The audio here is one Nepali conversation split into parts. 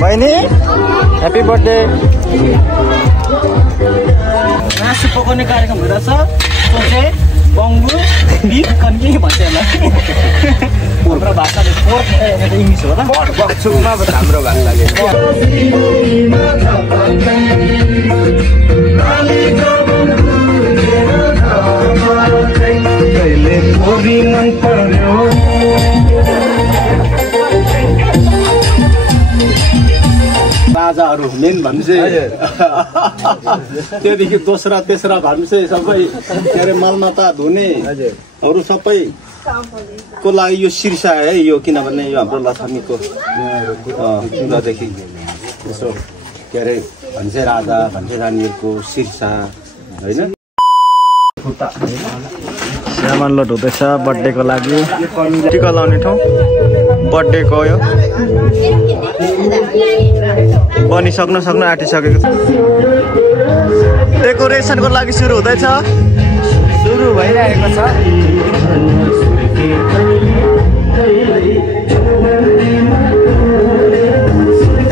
बहिनी ह्यापी बर्थडे। मासु पकाउने कार्यक्रम भइरहेछ। सोचे बङ्गु बिफ कन्की भन्छ होला हाम्रो भाषाले पोर्क इङ्ग्लिस हो र बक्सुमा हाम्रो भाषा लाग्यो। बाजाहरू मेन भन्नु चाहिँ त्यहाँदेखि दोस्रा तेस्रा भन्नु चाहिँ सबै के अरे मालमाता धुनेहरू सबै को लागि यो शीर्षा है यो, किनभने यो हाम्रो लक्ष्मीको देखि यसो के अरे भन्छे राजा भन्छे रानीहरूको शीर्षा होइन। सामान लोड हुँदैछ बर्थडेको लागि। टिका लाउने ठाउँ बर्थडेको यो बनिसक्नु आँटिसकेको छ। डेकोरेसनको लागि सुरु हुँदैछ, सुरु भइरहेको छ।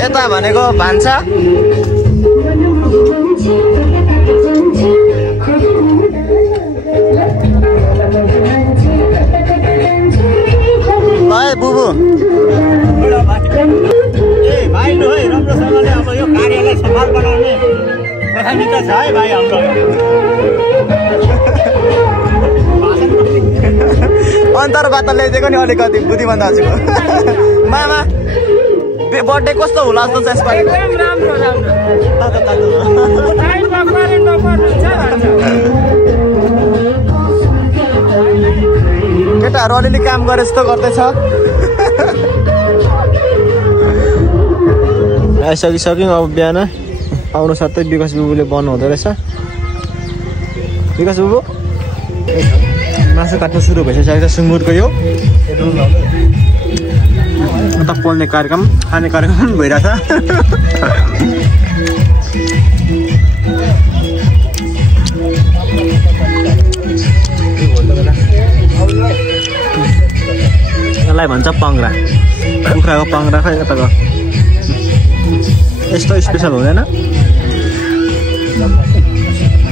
यता भनेको भान्सा, भाइ बुबु भाइ लु है राम्रोसँगले अब यो कार्यलाई सफल बनाउने प्राथमिकता छ है भाइ हाम्रो। अन्तर्वार्ता ल्याइदिएको नि अलिकति बुद्धिमान दाजुको। मामा बर्थडे कस्तो होला जस्तो छ यसपालि? केटाहरू अलिअलि काम गरे जस्तो गर्दैछ। आइसकिसक्यौँ अब बिहान आउनु साथै विकास बुबुले बन्नु हुँदो रहेछ। विकास बुबु मासु काट्नु सुरु भइसकेको छ सुँगुरको यो। उता पोल्ने कार्यक्रम खाने कार्यक्रम भइरहेछ। यसलाई भन्छ पङ्ग्रा, कुखुराको पङ्ग्रा खै यताको यस्तो स्पेसल हुँदैन।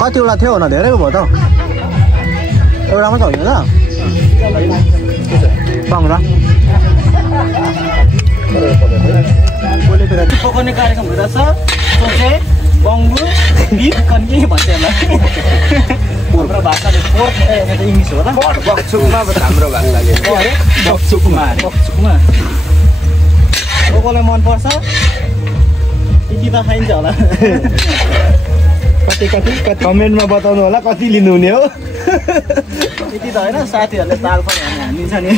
कतिवटा थियो होला, धेरै भयो त, एउटा मात्रै होइन त पङ्ग्रा। पकाउने कार्यक्रम भइरहेछ। सोचे बङ्गु बिफ कन्की भन्छ होला हाम्रो भाषाले पोर्क इङ्ग्लिस हो र बक्सुमा हाम्रो भाषा लाग्यो। बक्सुकमा कोकोलाई मनपर्छ यति त खाइन्छ होला। कति कमेन्टमा बताउनु होला कति लिनुहुने हो। यति त होइन, साथीहरूले ताल पनि हानिदिन्छ नि।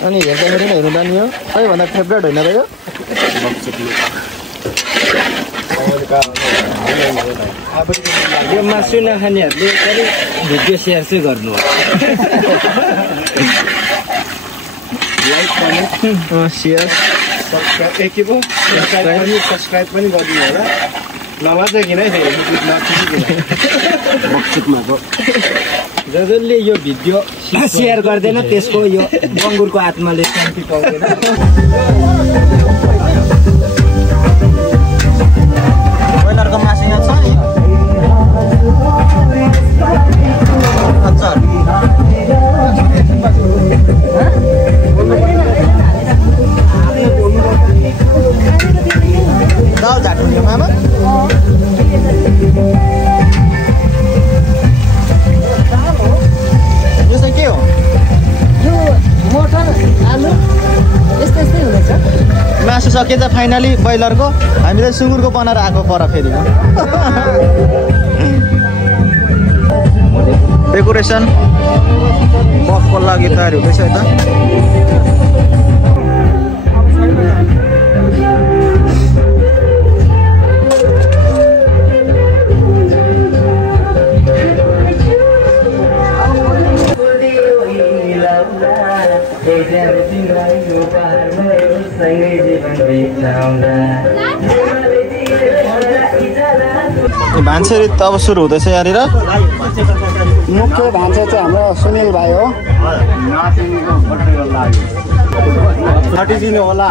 अनि हेर्दाखेरि नै हेर्नु जाने हो, सबैभन्दा फेभरेट होइन र यो। यो मासु नखानेहरूले कहिले भिडियो सेयर चाहिँ गर्नु होला। सेयर सब्सक्राइब पनि गरिदिनु होला। नमात्रै किन जसले यो भिडियो सेयर गर्दैन त्यसको यो बङ्गुरको आत्माले शान्ति पाउँदैन। ब्रोइलरको मासु यहाँ छ नि। दाल झाटु नि मामा। यो चाहिँ के हो? यो मटर आलु यस्तै हुँदैछ। मासु सकिन्छ फाइनली ब्रोइलरको। हामीले सुँगुरको बनाएर आएको पर फेरि डेकोरेसन बफको लागि तयारी हुँदैछ यता। भान्से अब सुरु हुँदैछ यहाँनिर। मुख्य भान्सा चाहिँ हाम्रो सुनिल भाइ हो। 30 दिनु होला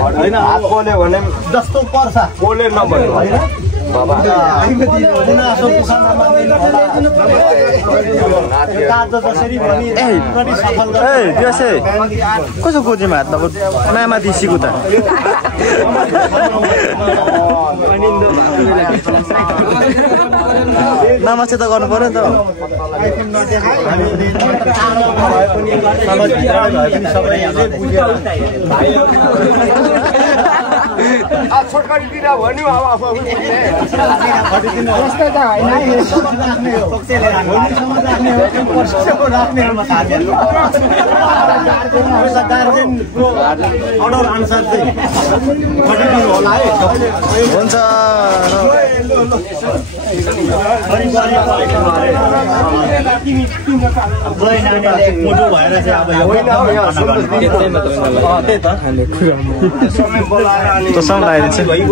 होइन, हात पोल्यो भने जस्तो पर्छ पोले नभयो होइन कसो गोजीमा हात नगो मामाथि सिकु त नमस्ते त गर्नु पर्यो नि त छोटकरीतिर भन्यो अब अर्डर अनुसार चाहिँ होला है हुन्छ।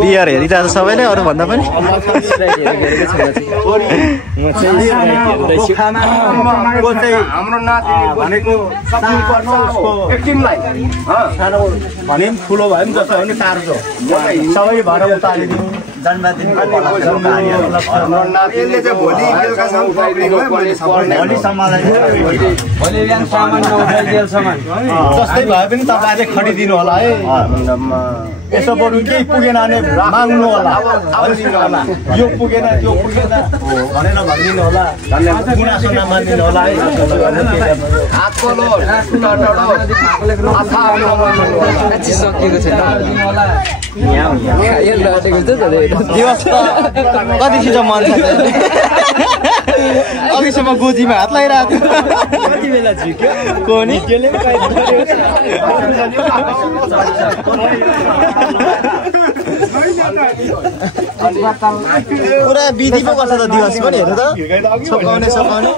बिहार हेरिरहेको छ सबैले अरूभन्दा पनि। हाम्रो नातिनी भनेको भने ठुलो भयो नि जस्तो भने टाढो सबै भएर उतारिदिनु जन्मदिनको जस्तै भए पनि तपाईँले खटिदिनु होला है। यसो बरु केही पुगेन भने माग्नु होला, यो पुगेन त्यो पुगेन भनेर भनिदिनु होला, गुनासो नमानिदिनु होला है। दिवस त कति छिटो मन छ अघिसम्म गोजीमा हात लगाइरहेको थियो कति बेला झुक्यो कोनी पुरा विधि पो गर्छ त दिवस पनि हेर्नु त छोकाउने सकाउने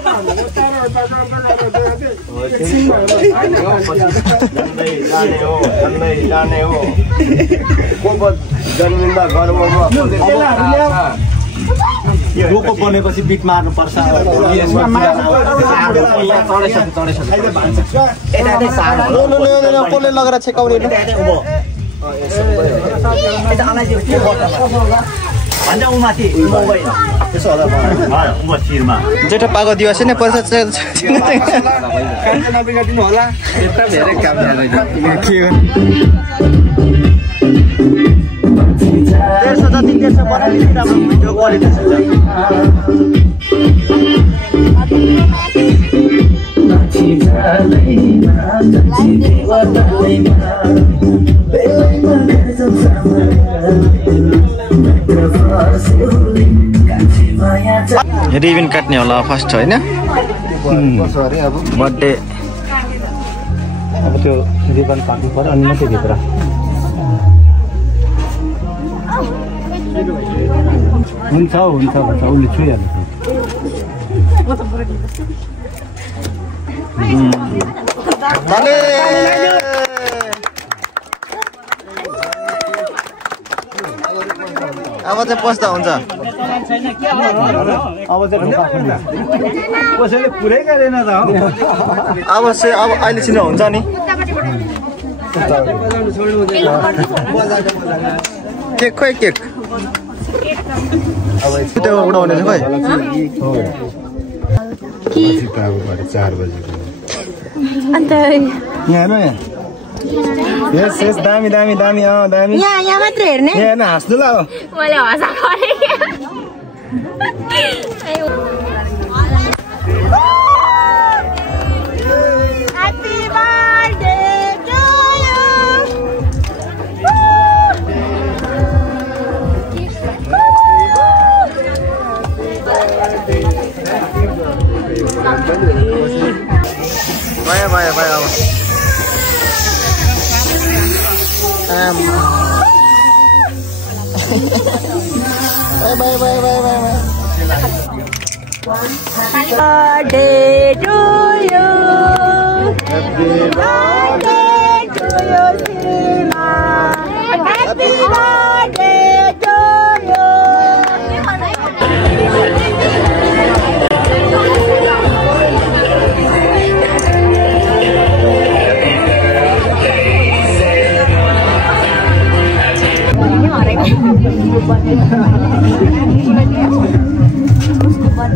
रोको बनेपछि बिट मार्नुपर्छ। कसले लगेर छेकाउने जेठो पाको दिवस नै पर्छ होला रिबिन काट्ने होला फर्स्ट होइन बर्थडे अब त्यो रिबन काट्नु पर्यो अनि मात्रै भित्र हुन्छ हुन्छ भन्छ उसले छुइहाल्छ। अब चाहिँ पस्दा हुन्छ अब चाहिँ कसैले पुरै गरेन त अब अहिले छिन हुन्छ नि केक खोइ केक त्यो उडाउने चाहिँ खोइ 4 बजे अन्त यहाँ यस यस दामी दामी दामी दामी यहाँ मात्र हेर्ने यहाँ हाँस्नु ल मैले हँसा गरेँ Bye bye bye. Bye bye bye bye. Happy birthday to you. Happy birthday to you, Sima. Happy birthday to you. मा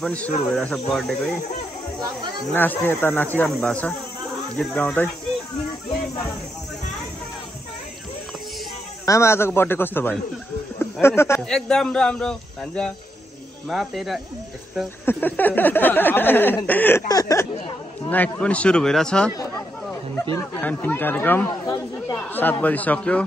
पनि सुरु भइरहेछ बर्थडेको है नाच्ने यता नाचिरहनु भएको छ गीत गाउँदै आमा आजको बर्थडे कस्तो भयो एकदम राम्रो भान्जा मा तेरा यस्तो नाइट पनि सुरु भइरहेछ खानपिन कार्यक्रम 7 बजी सक्यो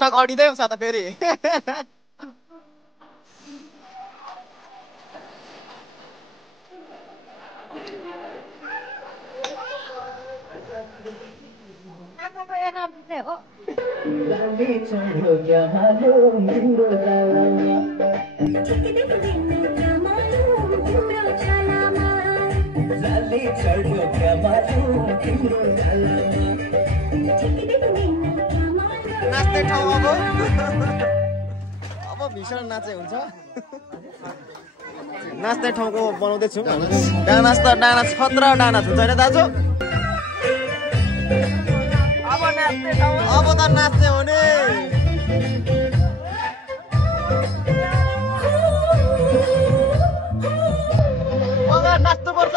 ठक अडिँदै हुन्छ त फेरि नाच्ने ठाउँ अब भीषण नाचे हुन्छ नाच्ने ठाउँको बनाउँदैछु डान्स त डान्स खतरा डान्स हुन्छ होइन दाजु अब त नाच्ने हो नि नाच्नुपर्छ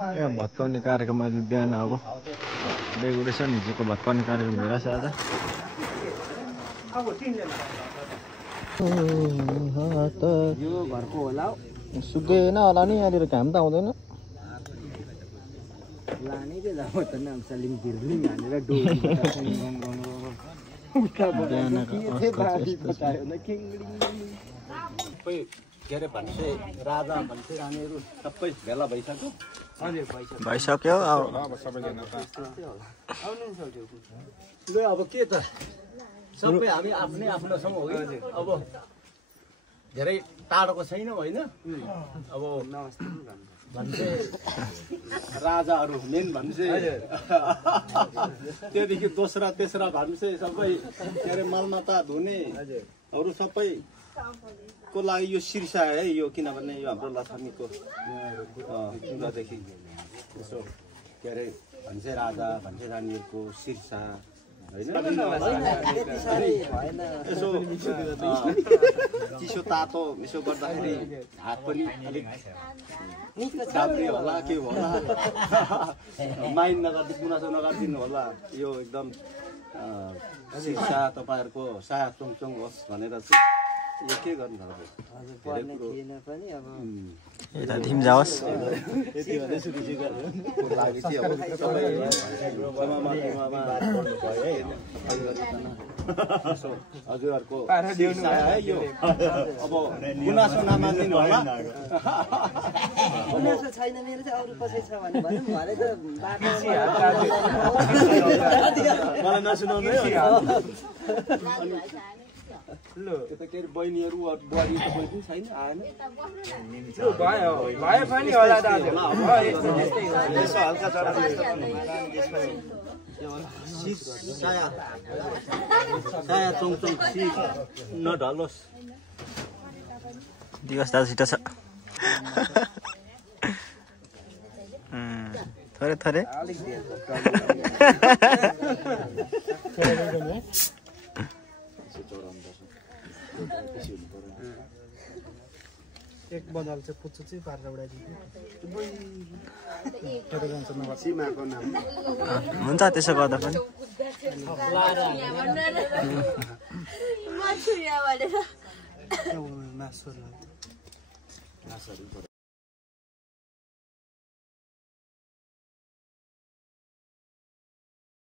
यहाँ भत्काउने कार्यक्रम अहिले बिहान अब डेकोरेसन हिजोको भत्काउने कार्यक्रम भइरहेछ आज। यो घरको होला हौ। सुकेन होला नि यहाँनिर घाम त आउँदैन। लाने के जाऊ त नाम सलिङ गिर्लिङ हानेर डोरी सबै के अरे भन्छ राजा भन्छ रानीहरू सबै भेला भइसक्यो। भइसक्यो अब ल अब के त सबै हामी आफ्नै आफ्नो छौँ हो कि अब धेरै टाढोको छैन होइन। अब भन्छ राजाहरू मेन भन्छ त्यहाँदेखि दोस्रा तेस्रा भन्छ सबै के अरे मलमाता धुनेहरू सबै को लागि यो शीर्षा है यो, किनभने यो हाम्रो लछामीको जुगादेखि यसो के अरे भन्छ राजा भन्छ रानीहरूको शीर्षा होइन। यसो चिसो तातो यसो गर्दाखेरि हात पनि अलिक डाब्री होला के होला माइन्ड नगरिदिनु गुनासो नगरिदिनु होला। यो एकदम शीर्षा तपाईँहरूको साया चोङचोङ होस् भनेर चाहिँ यो के गर्नु यता धिम जाओस्। हजुरहरूको है यो अब गुनासो नमानिदिनु होला। गुनासो छैन मेरो चाहिँ अरू कसै छ भने भनौँ भरे त मलाई नसुनाउनु है। ल त्यो त के अरे बहिनीहरू बुहारी त कोही पनि छैन आएन। भयो पनि होला दाजु। यसो हल्का चढा साया साया चोङचोङ सिट नढलोस्। दिवस दाजु छिटो छ। थोरै थोरै एक बदल चाहिँ पुच्छु चाहिँ पारेर उडाइदिन्छु। हुन्छ त्यसो गर्दा पनि।